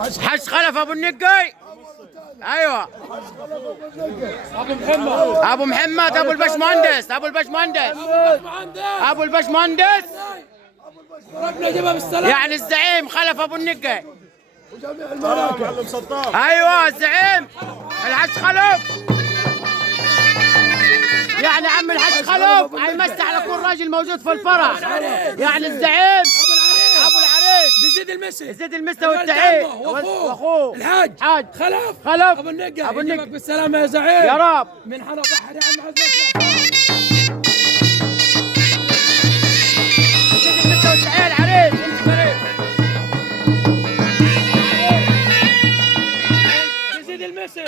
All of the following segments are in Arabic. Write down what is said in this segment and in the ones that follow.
حج خلف ابو النقي. ايوه ابو محمد ابو البشمهندس ابو البشمهندس ربنا يجيبها بالسلامه. يعني الزعيم خلف ابو النقي. ايوه الزعيم الحج خلف، يعني عم الحج خلف هيمسي على كل راجل موجود في الفرح. يعني الزعيم ابو العريس يزيد المسا والتعيد واخوه الحاج خلف ابو النقي يجيبك بالسلامه يا زعيم يا رب. من حنا بحر يا عم عزيز. يزيد المسا والتعيد العريس يزيد المسا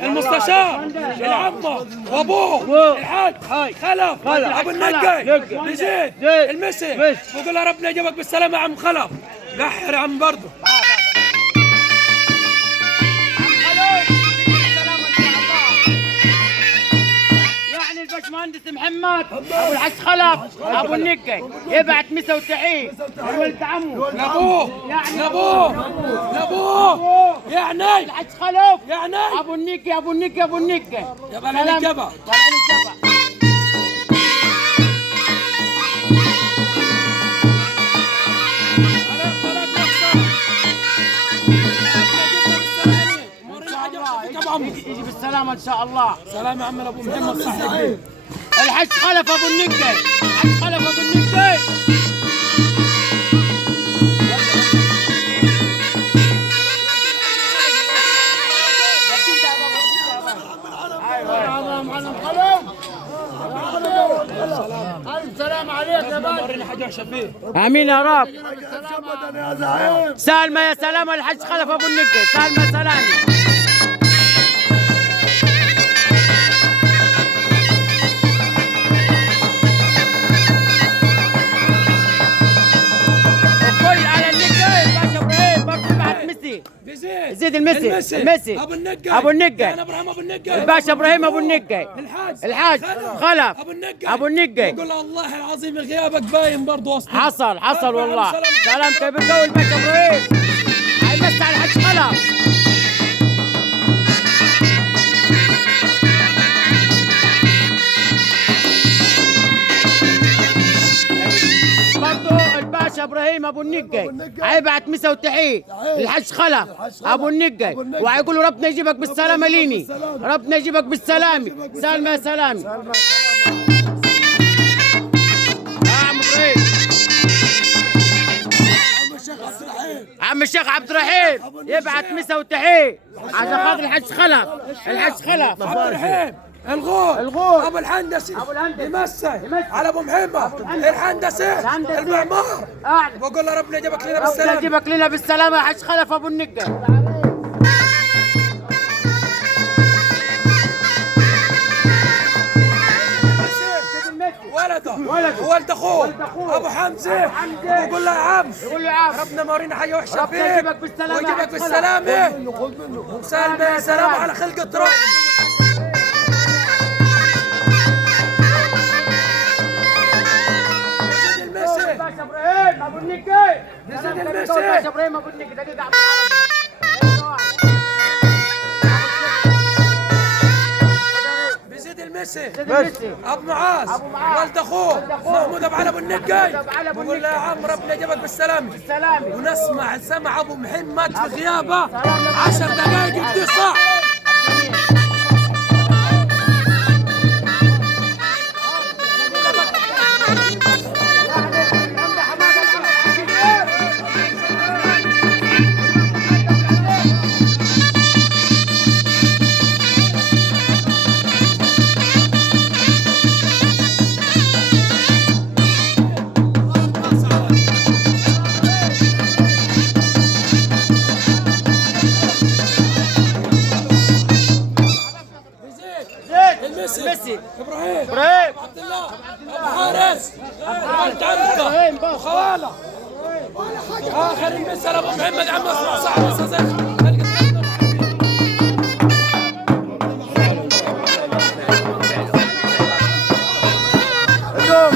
المستشار العمه وابوه الحاج خلف ابو النقي يزيد المسا وقول له ربنا يجيبك بالسلامه يا عم خلف. بحر يا عم برضه يعني الباشمهندس محمد ابو الحج خلف ابو النقي يبعت مسا وتعيد لولد عمه لابوه يعني الحج خلف يعني ابو النقي يا بلال الجبل. يجي بالسلامة إن شاء الله. سلام يا عم أبو محمد صاحبي. الحج خلف أبو النقي. السلام عليك يا باشا. امين يا رب. سالمة يا سلامة الحج خلف ابو النقي. سالمة سلامي. الكل على النقي. باشا ابراهيم برضه بعد مسي. يزيد المسي ابو النقي الباشا ابراهيم ابو النقي الحاج خلف ابو النقي. يقول الله العظيم غيابك باين برضه وسط. حصل والله. سلام كبير قوي الباشا ابراهيم. هيمسي على الحاج خلف. برضه الباشا ابراهيم ابو النقي هيبعت مسا وتحيه الحاج خلف ابو النقي وهيقولوا ربنا يجيبك بالسلامه ليني. ربنا يجيبك بالسلامه. سالمه يا سلامي. عم ابراهيم عم الشيخ عبد الرحيم يبعت مسا وتحيه عشان خاطر الحاج خلف. عبد الرحيم الغول ابو الهندسي يمسي على ابو محمد الهندسي المعمار. بقول له ربنا يجيبك لنا بالسلامه. ربنا يجيبك لنا بالسلامه يا حاج خلف ابو النقي. ولد اخوه ابو حمزه. بقول له يا عم ربنا ما ورينا حاجه وحشه فيك ويجيبك بالسلامه. سلام سلام على خلقة رب. باشا ابراهيم ابو النقي. باشا ابراهيم ابو النقي دقيقه عبد بيزيد المسي ابو معاذ ولد اخوه محمود ابو علي ابو النقي. بقول له يا عم ربنا يجيبك بالسلامه. ونسمع سمع ابو محمد في غيابه 10 دقائق بدي صح. المسي ابراهيم عبد الله ابو حارس ولد عمك وخواله. اخر المسا ابو محمد عم اسمع صاحب دوم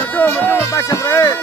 باشا ابراهيم.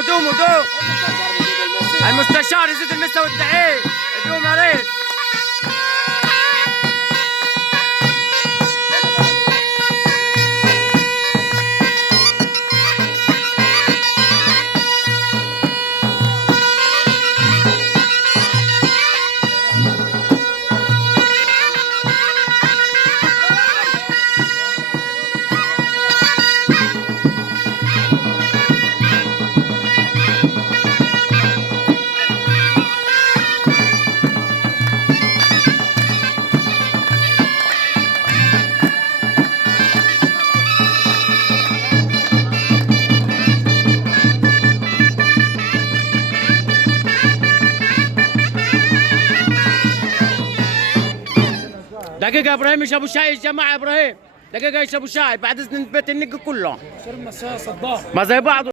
دوموا دوموا دوم. المستشار يزيد المسا والدعيم. دوم يا ريس. دقيقة يا ابراهيم يشربوا شاي يا جماعة. ابراهيم دقيقة يشربوا شاي بعد اذن بيت النق كله. شربنا الشاي صدام ما زي بعض.